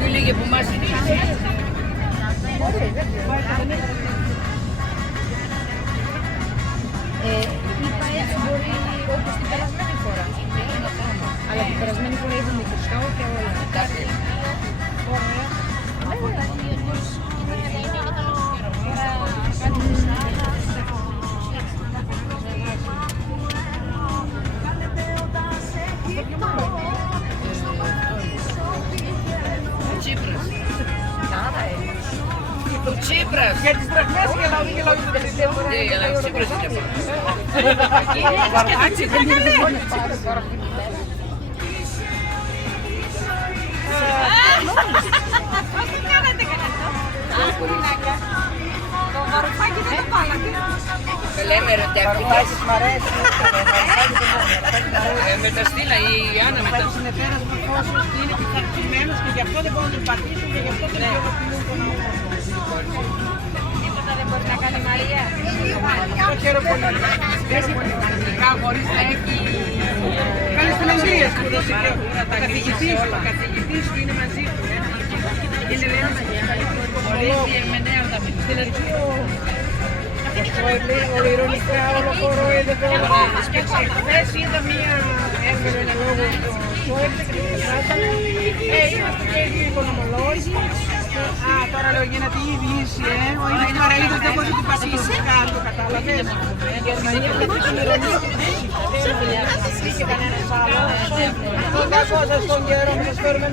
Του λίγε που μας είπα έτσι μπορεί όπως την περασμένη φορά. Αλλά την περασμένη φορά είχαμε και σκάου και όλα. Τσίπρας. Για τις δραχμές και λαού του τελευταίου. Ναι, αλλά ο Τσίπρας είναι πάνω. Βαρβάτσι δεν είναι πολύ. Πώς το κάνατε καλά αυτό? Το βαρουφάκι δεν το βάλατε. Λέμε ρε τέχνητες. Μ' αρέσει. Με τα στήλα η Άννα μετά. Υπάρχει συνεταίρας με πόσους και είναι πειθαρχημένος και γι' αυτό δεν μπορούν να τον πατήσουν και γι' αυτό δεν ιδιοποιούν τον αγώνα. Τίποτα δεν μπορεί να κάνει η Μαρία. Αυτό χαίρομαι πολύ. Γενικά χωρίς να έχει... Κάνει στην Αγγλία σπουδώσει και ο καθηγητής του είναι μαζί του. Είναι λέει Χωρίς διερμηνέα τα μιλήσει. στην αρχή ο ειρωνικά όλο χώρο έδεται όλο. Χθες είδα μία έβγαλε ένα λόγο το έπαιξε και το πιάσαμε. Είμαστε και οι οικονομολόγοι. Α, τώρα λέω γίνεται η ειδήση, ο ίδιος παραλίγος δεν μπορεί να την πατήσει κάτω, κατάλαβες. Η Γερμανία δεν την ειρωνική και κανένας άλλος. Κακό σας τον καιρό, μας φέρουμε